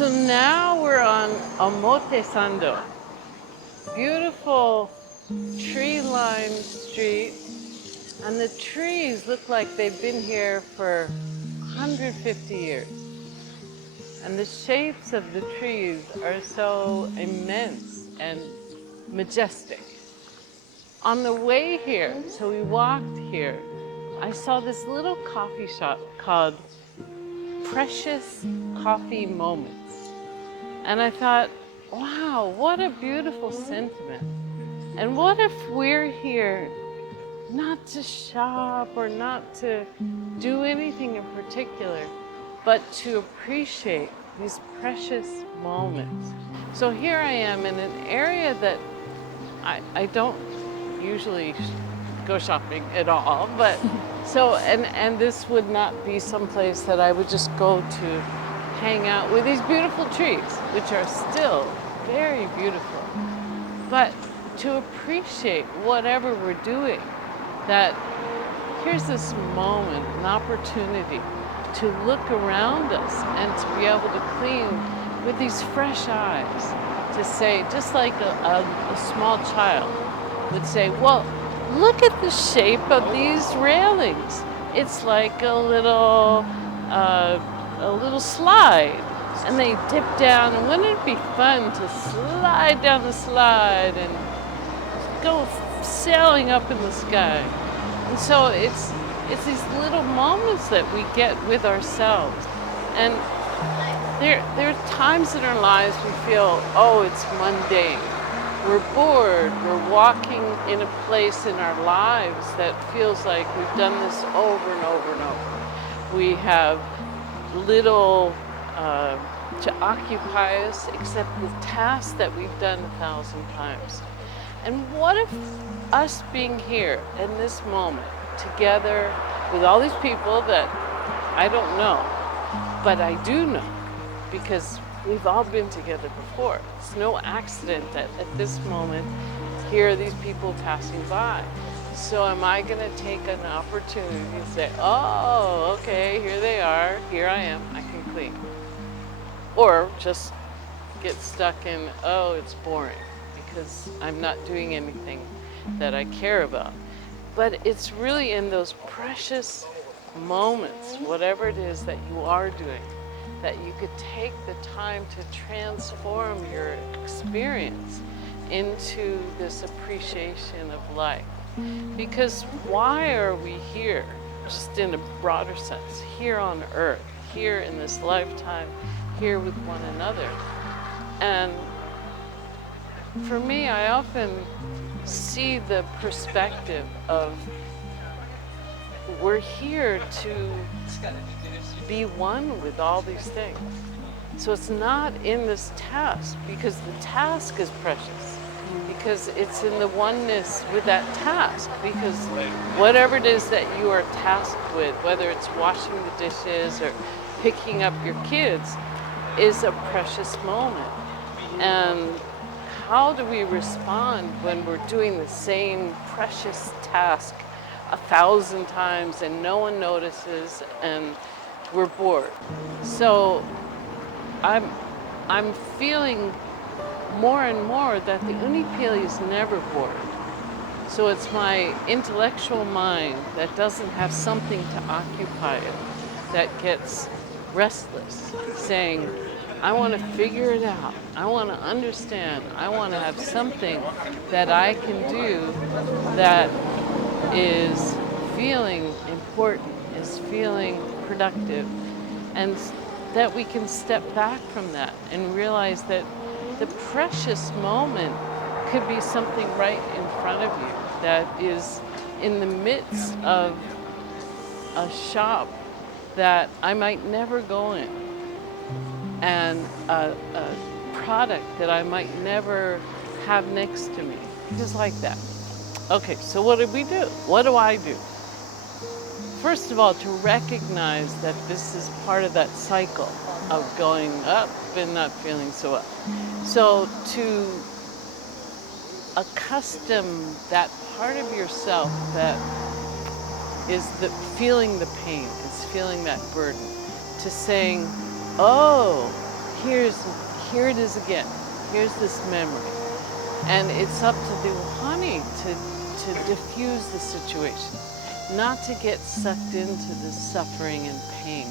So now we're on Omotesando의. Beautiful tree-lined street, and the trees look like they've been here for 150 years. And the shapes of the trees are so immense and majestic. On the way here, so we walked here, I saw this little coffee shop called Precious Coffee Moments. And I thought, wow, what a beautiful sentiment. And what if we're here not to shop or not to do anything in particular, but to appreciate these precious moments. So here I am in an area that I don't usually go shopping at all, but so, and this would not be someplace that I would just go to hang out with these beautiful trees, which are still very beautiful. But to appreciate whatever we're doing, that here's this moment, an opportunity to look around us and to be able to clean with these fresh eyes, to say, just like a small child would say, well, look at the shape of these railings. It's like a little slide, and they dip down, and wouldn't it be fun to slide down the slide and go sailing up in the sky? And so it's these little moments that we get with ourselves. And there are times in our lives we feel, oh, it's mundane. We're bored, we're walking in a place in our lives that feels like we've done this over and over and over. We have little to occupy us except the tasks that we've done 1,000 times. And what if us being here in this moment, together with all these people that I don't know, but I do know because we've all been together before. It's no accident that at this moment, here are these people passing by. So am I going to take an opportunity and say, oh, okay, here they are, here I am, I can clean. Or just get stuck in, oh, it's boring because I'm not doing anything that I care about. But it's really in those precious moments, whatever it is that you are doing, that you could take the time to transform your experience into this appreciation of life. Because why are we here, just in a broader sense, here on earth, here in this lifetime, here with one another? And for me, I often see the perspective of we're here to be one with all these things. So it's not in this task, because the task is precious, because it's in the oneness with that task, because whatever it is that you are tasked with, whether it's washing the dishes or picking up your kids, is a precious moment. And how do we respond when we're doing the same precious task 1,000 times and no one notices and we're bored? So I'm feeling more and more that the Unihi필li is never bored. So it's my intellectual mind that doesn't have something to occupy it that gets restless, saying, I want to figure it out. I want to understand. I want to have something that I can do that is feeling important, is feeling productive, and that we can step back from that and realize that the precious moment could be something right in front of you that is in the midst of a shop that I might never go in, and a product that I might never have next to me, just like that. Okay, so what do we do? What do I do? First of all, to recognize that this is part of that cycle of going up and not feeling so up. So to accustom that part of yourself that is feeling the pain, is feeling that burden, to saying, oh, here's here it is again. Here's this memory. And it's up to the honey to diffuse the situation, not to get sucked into the suffering and pain,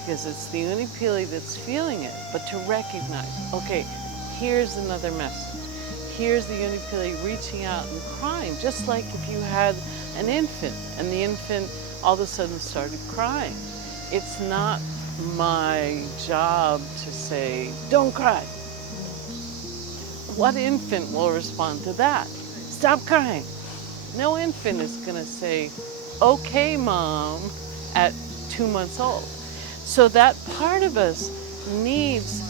because it's the unihippili that's feeling it, but to recognize, okay, here's another message. Here's the unihippili reaching out and crying, just like if you had an infant and the infant all of a sudden started crying. It's not my job to say, don't cry. What infant will respond to that? Stop crying. No infant is going to say, okay, mom, at 2 months old. So that part of us needs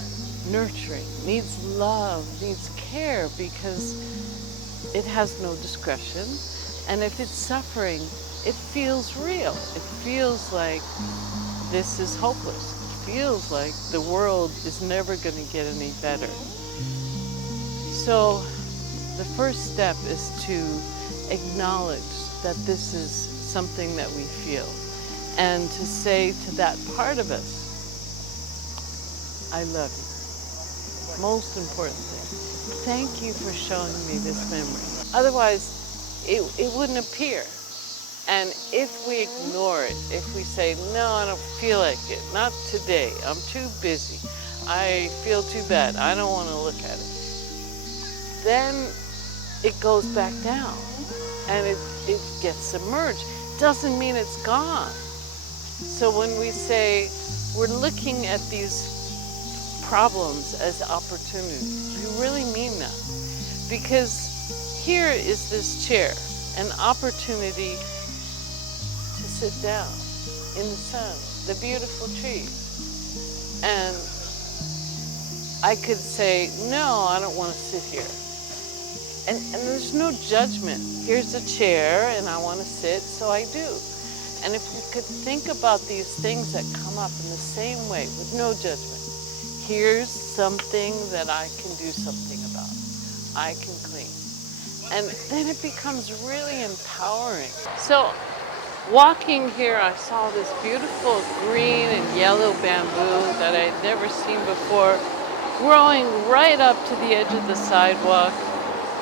nurturing, needs love, needs care, because it has no discretion. And if it's suffering, it feels real. It feels like this is hopeless. It feels like the world is never going to get any better. So the first step is to acknowledge that this is something that we feel, and to say to that part of us, I love you. Most important thing. Thank you for showing me this memory. Otherwise, it wouldn't appear. And if we ignore it, if we say, no, I don't feel like it, not today, I'm too busy, I feel too bad, I don't want to look at it, then it goes back down and it gets submerged. Doesn't mean it's gone. So when we say we're looking at these problems as opportunities, we really mean that. Because here is this chair, an opportunity to sit down in the sun, the beautiful trees. And I could say, no, I don't want to sit here. And there's no judgment. Here's a chair and I want to sit, so I do. And if we could think about these things that come up in the same way, with no judgment, here's something that I can do something about. I can clean. And then it becomes really empowering. So walking here, I saw this beautiful green and yellow bamboo that I'd never seen before, growing right up to the edge of the sidewalk,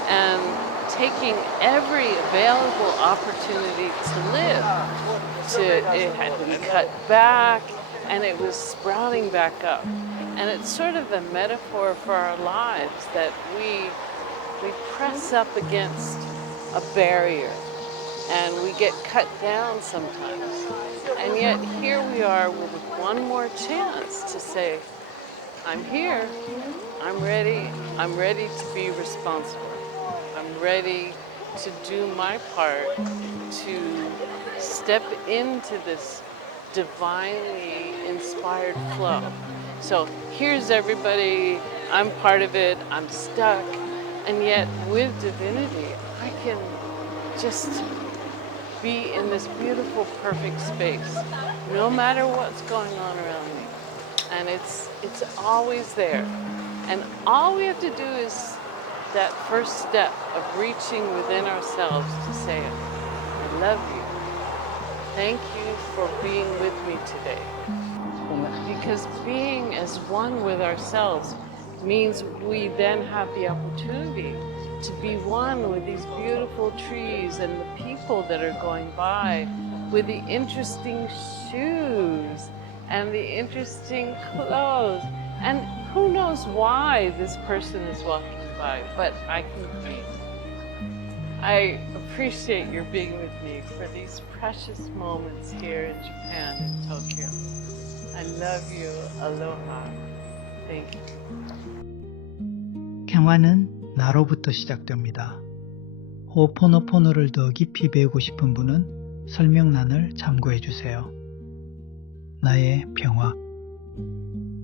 and taking every available opportunity to live. It had to be cut back, and it was sprouting back up. And it's sort of a metaphor for our lives, that we press up against a barrier, and we get cut down sometimes. And yet here we are with one more chance to say, I'm here, I'm ready to be responsible. I'm ready to do my part to step into this divinely inspired flow. So here's everybody, I'm part of it, I'm stuck, and yet with divinity, I can just be in this beautiful, perfect space, no matter what's going on around me. And it's always there. And all we have to do is that first step of reaching within ourselves to say, I love you. Thank you for being with me today. Because being as one with ourselves means we then have the opportunity to be one with these beautiful trees and the people that are going by, with the interesting shoes and the interesting clothes. And who knows why this person is walking by, but I can breathe. I appreciate your being with me for these precious moments here in Japan, in Tokyo. I love you. Aloha. Thank you. 경화는 나로부터 시작됩니다. 호오포노포노를 더 깊이 배우고 싶은 분은 설명란을 참고해 주세요. 나의 평화.